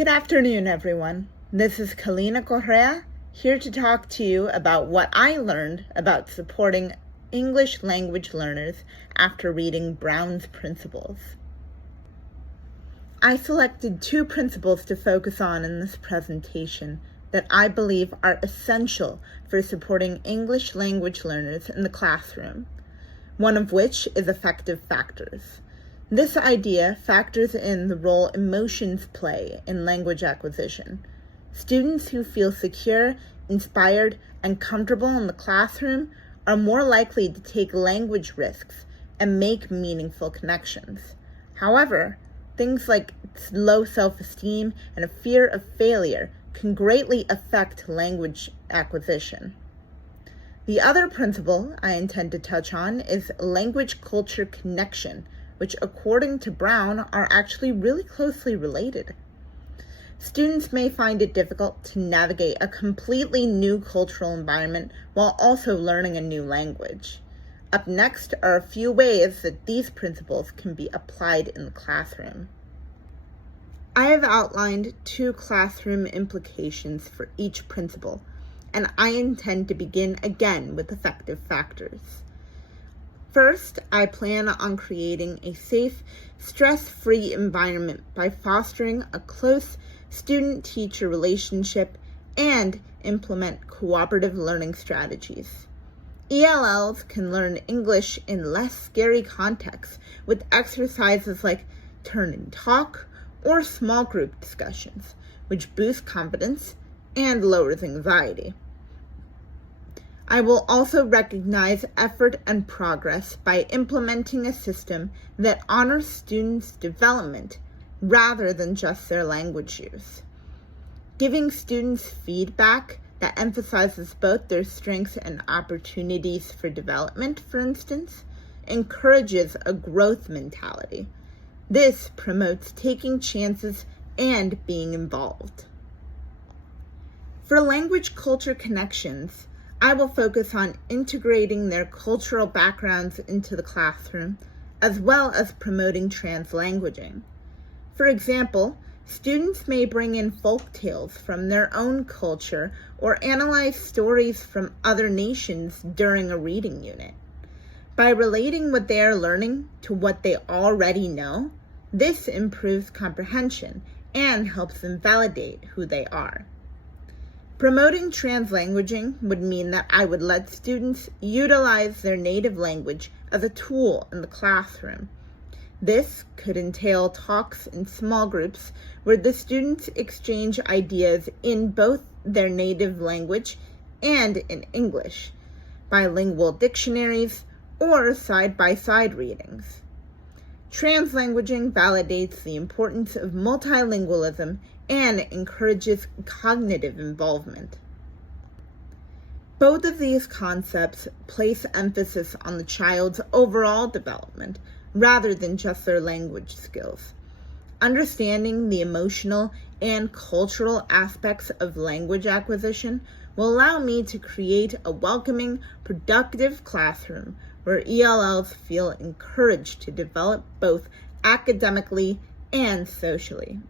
Good afternoon, everyone. This is Kalina Correa, here to talk to you about what I learned about supporting English language learners after reading Brown's Principles. I selected 2 principles to focus on in this presentation that I believe are essential for supporting English language learners in the classroom, one of which is affective factors. This idea factors in the role emotions play in language acquisition. Students who feel secure, inspired, and comfortable in the classroom are more likely to take language risks and make meaningful connections. However, things like low self-esteem and a fear of failure can greatly affect language acquisition. The other principle I intend to touch on is language-culture connection, which according to Brown are actually really closely related. Students may find it difficult to navigate a completely new cultural environment while also learning a new language. Up next are a few ways that these principles can be applied in the classroom. I have outlined 2 classroom implications for each principle, and I intend to begin again with affective factors. First, I plan on creating a safe, stress-free environment by fostering a close student-teacher relationship and implement cooperative learning strategies. ELLs can learn English in less scary contexts with exercises like turn and talk or small group discussions, which boost confidence and lowers anxiety. I will also recognize effort and progress by implementing a system that honors students' development rather than just their language use. Giving students feedback that emphasizes both their strengths and opportunities for development, for instance, encourages a growth mentality. This promotes taking chances and being involved. For language culture connections, I will focus on integrating their cultural backgrounds into the classroom, as well as promoting translanguaging. For example, students may bring in folk tales from their own culture or analyze stories from other nations during a reading unit. By relating what they are learning to what they already know, this improves comprehension and helps them validate who they are. Promoting translanguaging would mean that I would let students utilize their native language as a tool in the classroom. This could entail talks in small groups where the students exchange ideas in both their native language and in English, bilingual dictionaries, or side-by-side readings. Translanguaging validates the importance of multilingualism and encourages cognitive involvement. Both of these concepts place emphasis on the child's overall development rather than just their language skills. Understanding the emotional and cultural aspects of language acquisition will allow me to create a welcoming, productive classroom where ELLs feel encouraged to develop both academically and socially.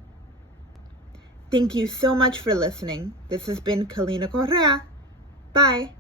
Thank you so much for listening. This has been Kalina Correa. Bye.